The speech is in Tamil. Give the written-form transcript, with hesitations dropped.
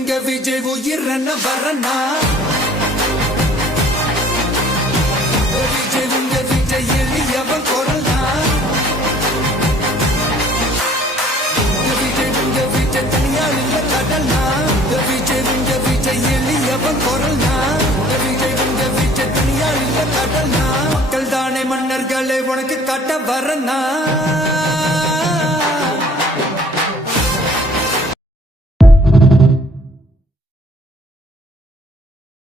உங்க விஜய் உயிரன வரனா விஜய் உங்க விஜய் எளியவன் குரல்னா விஜய் உங்க விஜய் தனியால் இல்ல கடல்னா விஜய் உங்க விஜய் எளியவன் குரல்னா விஜய் உங்க விஜய் தனியால் இல்ல கடல்னா மக்கள் தானே மன்னர்களை உனக்கு காட்ட வரனா